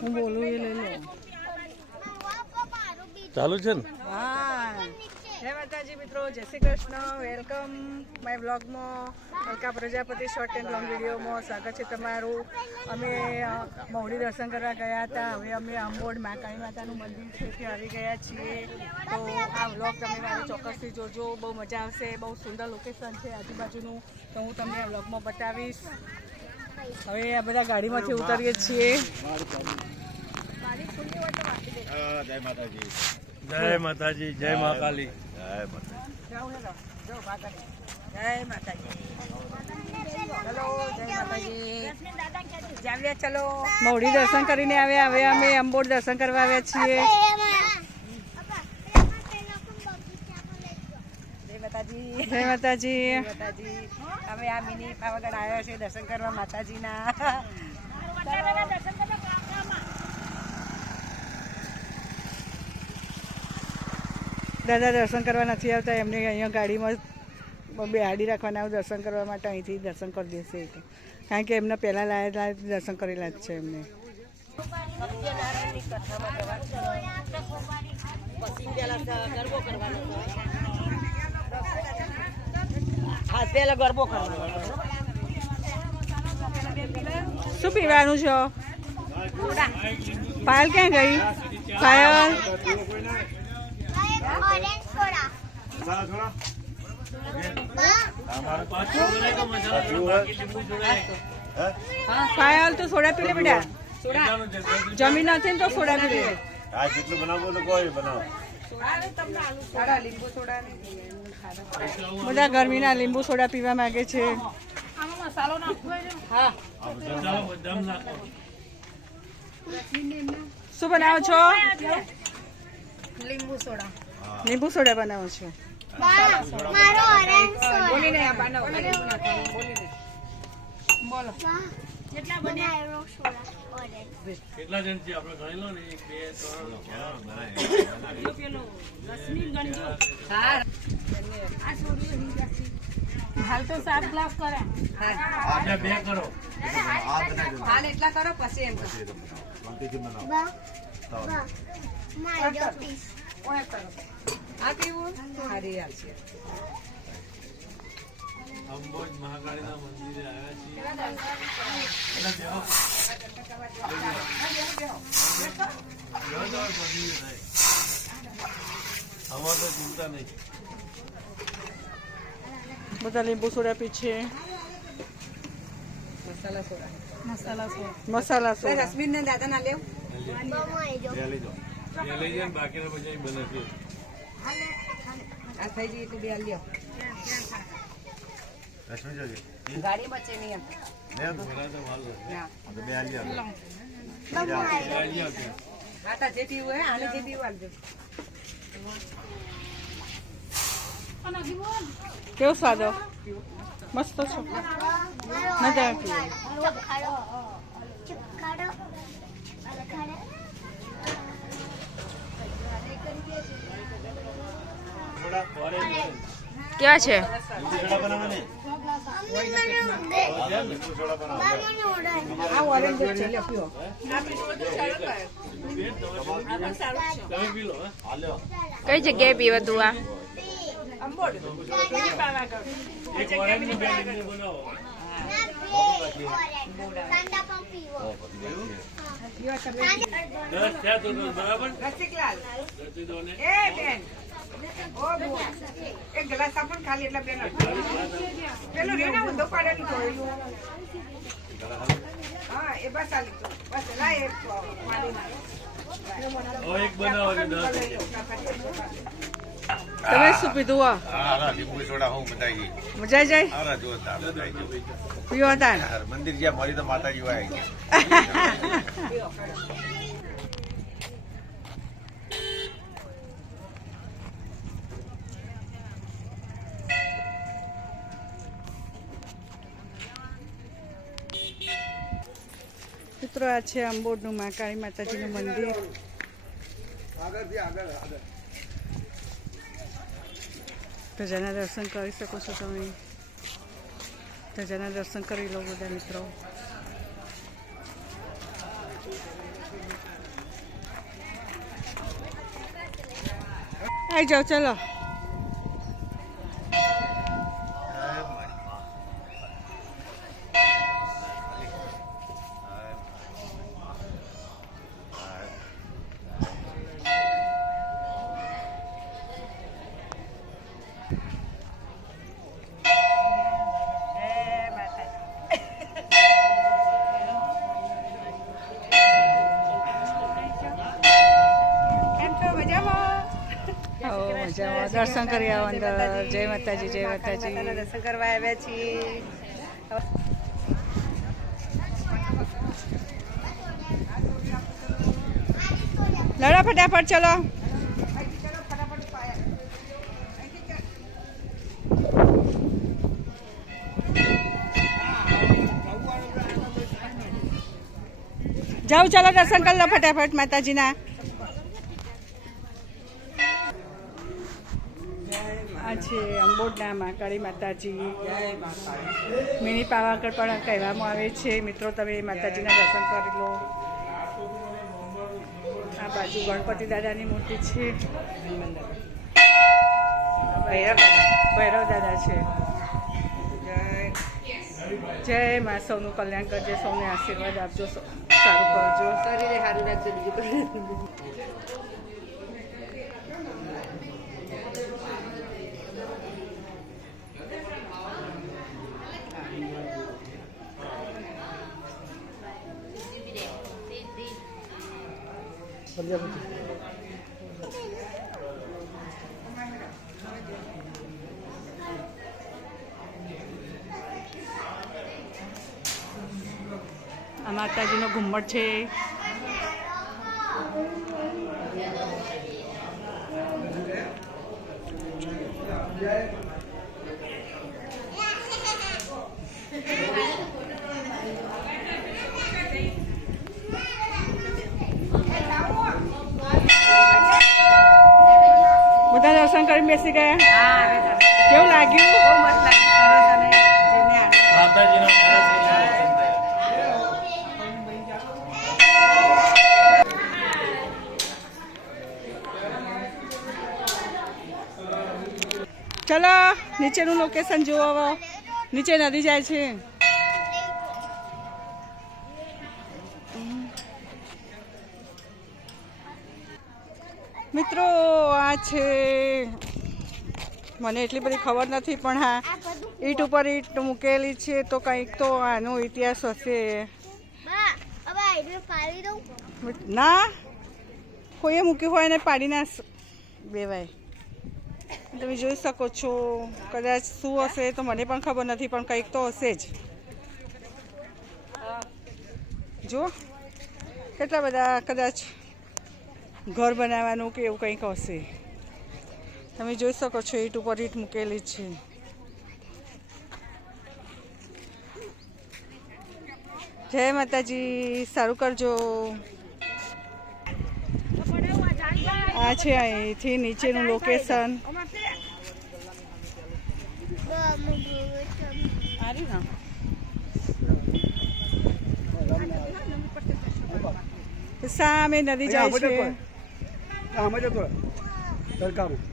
હું બોલું એ લઈ લો ચાલુ છે ને? જય માતાજી મિત્રો, જય શ્રી કૃષ્ણ. વેલકમ માય બ્લોગમાં Alka Prajapati short and long વિડીયોમાં સ્વાગત છે તમારું. અમે મહુડી દર્શન કરવા ગયા હતા. હવે અમે અંબોડ માકાળી માતાનું મંદિર છે ત્યાં આવી ગયા છીએ. તો આ બ્લોગ તમે મારું ચોક્કસથી જોજો. બહુ મજા આવશે. બહુ સુંદર લોકેશન છે આજુબાજુનું. તો હું તમને આ બ્લોગમાં બતાવીશ. હવે આ બધા ગાડીમાંથી ઉતરીએ છીએ. જય માતાજી જય માતાજી જય મા કાલી જય માતાજી જય માતાજી ચલો. મૌડી દર્શન કરીને આવ્યા. હવે અમે અંબોડ દર્શન કરવા આવ્યા છીએ જય માતાજી. જય માતાજી. માતાજી. અમે આ મિની પાવાગઢ આવ્યા છે દર્શન કરવા માતાજીના. દાદા દર્શન કરવા નથી આવતા. એમને અહીંયા ગાડીમાં બેહાડી રાખવાના દર્શન કરવા માટે અહીંથી દર્શન કરી દેશે કારણ કે એમને પહેલાં લાયા લાયા દર્શન કરેલા જ છે એમને. પેલા ગરબો કરવાનો શું પીવાનું છો? પાયલ ક્યાં ગઈ? પાયલ? પાયલ તો સોડા પી લે બેટા. જમીન નથી ને તો સોડા પી લે. આ જેટલું બનાવવું તો કોઈ બનાવો. બધા ગરમીના લીંબુ સોડા પીવા માંગે છે. હા. શું બનાવો છો? લીંબુ સોડા. લીંબુ સોડા બનાવો છો? મારો કેટલા જણ છે આપણે ગણી લો ને? એક બે ત્રણ. હાલ તો સાત ગ્લાસ કરે. આપણે બે કરો. હાલ એટલા કરો પછી એમ કરો. શાંતિથી બનાવો બા બા મારો ઓય કરો. આ પીવું સારી હાલ છે. અંબોજ મહાકાળીના મંદિરે આવ્યા છીએ. અમારે તો ચિંતા નહીં બધા લીંબુ સોડા પી છે. Masala soda. Masala soda. Masala soda. Rashmin ને દાદા ના લેવ. બા મારો લઈ જાઓ એ લઈ જાય ને બાકીના પછી અહીં બને છે આ થઈ ગઈ તો બે લ્યો. રશ્મિ જોજે ગાડીમાં છે નહીં લે તો પેલા તો વાલ છે. ના આ તો બે આલી આપો. બા મારો લઈ જાઓ ત્યાં. આ તા જે પીવું હોય આને જે પીવું આપજો કેવો સ્વાદ મસ્ત છો મજા આવતી ચખાડો ચખાડો ચખાડો થોડા ઓરેન્જ ક્યાં છે આ ઓરેન્જ જ છે લ્યો કઈ જગ્યાએ પીવા તું આ? અંબોડ બરાબર? રસિકલાલ. એ બેન. ઓ બુઆ એક ગ્લાસ આપો ખાલી એટલે પેલો પેલું રે ને ઊંધો પાડેલું થોડું હા એ બસ આ લીધું બસ લાય એક પાડી. એક બનાવવાની દસ તમે શું પીધું આ મજા જાય. પીવો હતા ને હાર, મંદિર જ્યાં મળી તો માતાજી વાય મિત્રો આ છે અંબોડનું મા કાળી માતાજીનું મંદિર. ધજાના દર્શન કરી શકો છો તમે. ધજાના દર્શન કરી લો બધા મિત્રો. આવી જાઓ, ચલો. દર્શન કરી આવો અંદર. જય માતાજી જય માતાજી દર્શન કરવા આવ્યા છીએ. લડા ફટાફટ ચલો. જાઓ, ચાલો દર્શન કરી લો ફટાફટ માતાજીના. આ છે અંબોડના મહાકાળી માતાજી. મિની પાવાગઢ પણ કહેવામાં આવે છે. મિત્રો, તમે માતાજીના દર્શન કરી લો. આ બાજુ ગણપતિ દાદાની મૂર્તિ છે. ભૈરવ દાદા. છે. જય. મા સૌનું કલ્યાણ કરજે, સૌને આશીર્વાદ આપજો. સૌ- खानु पाउँछु शरीरले खानु राख्छु Gracias. માતાજીનો ઘુમ્મટ છે. બધા દર્શન કરી બેસી ગયા? કેવું લાગ્યું? બહુ મસ્ત લાગ્યું. નીચેનું લોકેશન જુઓ નીચે નદી જાય છે. મિત્રો, આ છે. મને એટલી બધી ખબર નથી, પણ હા, ઈંટ ઉપર ઈંટ મૂકેલી છે, તો કંઈક તો આનો ઇતિહાસ હશે. ના, કોઈએ મૂક્યું હોય ને પાડી ના દેવાય તમે જોઈ શકો છો. કદાચ શું હશે તો મને પણ ખબર નથી, પણ કંઈક તો હશે જ. જો, કેટલા બધા કદાચ ઘર બનાવવાનું કે એવું કંઈક હશે. તમે જોઈ શકો છો, ઈટ ઉપર ઈટ મૂકેલી છે. જય માતાજી, સારું કરજો. આ છે અહીંથી નીચેનું લોકેશન સામે નદી જાય છે.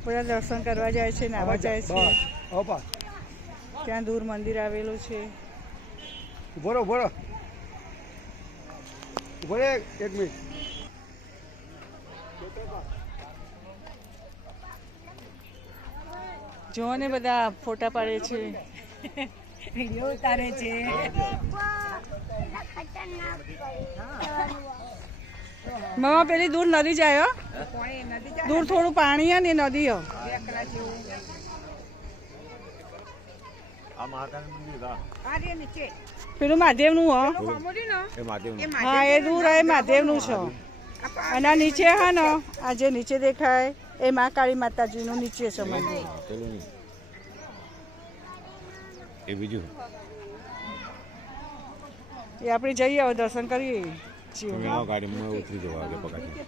બધા દર્શન કરવા જાય છે નાવા જાય છે. ત્યાં દૂર મંદિર આવેલું છે. બોલો રહે એક મિનિટ. જો ને બધા ફોટા પાડે છે. વીડિયો ઉતારે છે. મામા પેલી દૂર નદી જાય દૂર થોડું પાણી હે ને એ નદી હો. આ મહાકાળ મંદિર હા. પેલું મહાદેવનું નું? હા એ દૂર એ મહાદેવનું છે. અને નીચે હા ને આજે નીચે દેખાય. એ મા કાળી માતાજીનું નીચે છે મંદિર એ બીજું. એ આપણે જઈએ હવે દર્શન કરીએ. છીએ. ગાડીમાં ઉતરી જવા આગળ પગાડી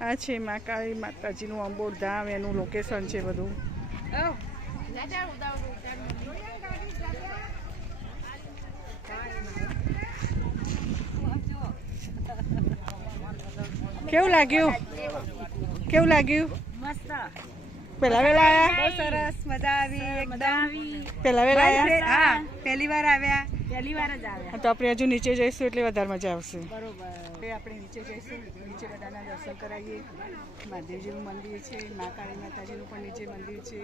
આ છે મા કાળી માતાજીનું અંબોડ ધામ એનું લોકેશન છે બધું. કેવું લાગ્યું? કેવું લાગ્યું? પેલા વેલા આવ્યા બહુ સરસ મજા આવી એકદમ. પેલા વેલા આવ્યા હા પહેલી વાર આવ્યા. પહેલી વાર જ આવ્યા તો આપણે હજુ નીચે જઈશું એટલે વધારે મજા આવશે. બરોબર. આપણે નીચે જઈશું. નીચે બધાના દર્શન કરાવીએ. મહાદેવજીનું મંદિર છે મા કાળી માતાજીનું પણ નીચે મંદિર છે.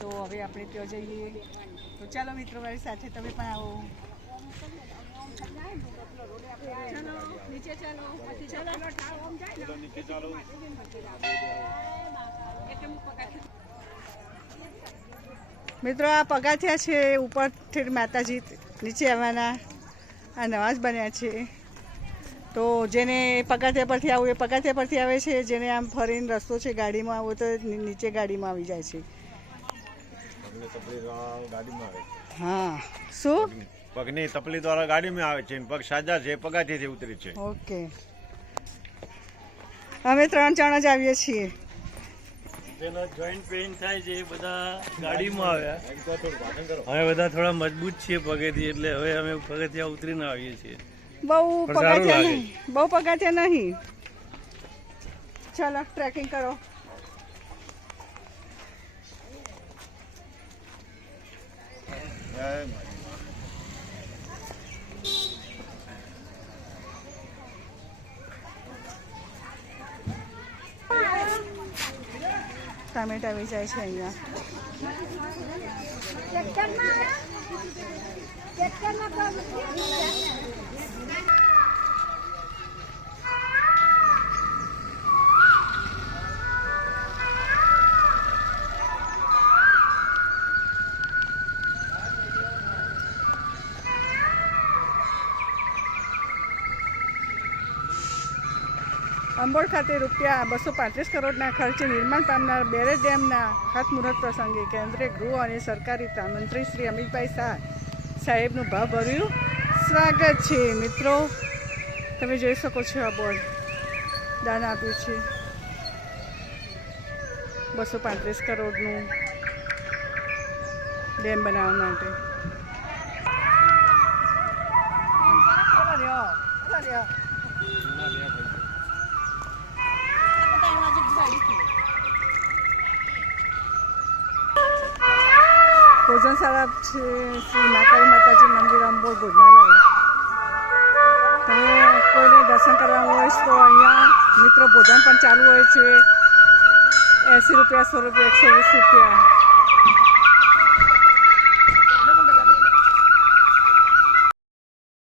તો હવે આપણે ત્યાં જઈએ. તો ચાલો મિત્રો મારી સાથે તમે પણ આવો. ચાલો નીચે ચાલો. ચાલો. મિત્રો આ પગાથિયા છે ઉપરથી માતાજી. નીચે આવવાના આ નવાજ બન્યા છે. તો જેને પગાથિયા પરથી આવવું એ પગાથિયા પરથી આવે છે જેને આમ ફરીને રસ્તો છે ગાડીમાં આવવો તો નીચે ગાડીમાં આવી જાય છે. આવે હા. શું? પગની તપલી દ્વારા ગાડીમાં આવે છે પગ સાજા છે પગાથીથી ઉતરી છે. ઓકે. અમે ત્રણ જણા જ આવીએ છીએ. જોઈન્ટ પેઇન થાય છે એ બધા ગાડીમાં આવ્યા. અમે બધા થોડા મજબૂત છીએ પગેથી એટલે હવે અમે પગથિયા ઉતરીને આવીએ છીએ. બહુ પગાથિયા. નહીં બહુ પગાથિયા નહીં. ચાલો ટ્રેકિંગ કરો. ટામેટા વેચાય છે અહીંયા અંબોડ ખાતે રૂપિયા બસો પાંત્રીસ કરોડના ખર્ચે નિર્માણ પામનાર બેરેજ ડેમના ખાતમુહૂર્ત પ્રસંગે કેન્દ્રીય ગૃહ અને સરકારી મંત્રી શ્રી અમિતભાઈ શાહ સાહેબનું ભાવભર્યું સ્વાગત છે. મિત્રો, તમે જોઈ શકો છો આ બોર્ડ. દાન આપ્યું છે. બસો પાંત્રીસ કરોડનું ડેમ બનાવવા માટે. ભોજનશાળા છે, શ્રી માતાજી માતાજી મંદિર અંબોર ભોજનાલય. તમે કોઈને દર્શન કરવા હોય તો અહીંયા મિત્રો ભોજન પણ ચાલુ હોય છે. એંસી રૂપિયા સો રૂપિયા, એકસો વીસ રૂપિયા.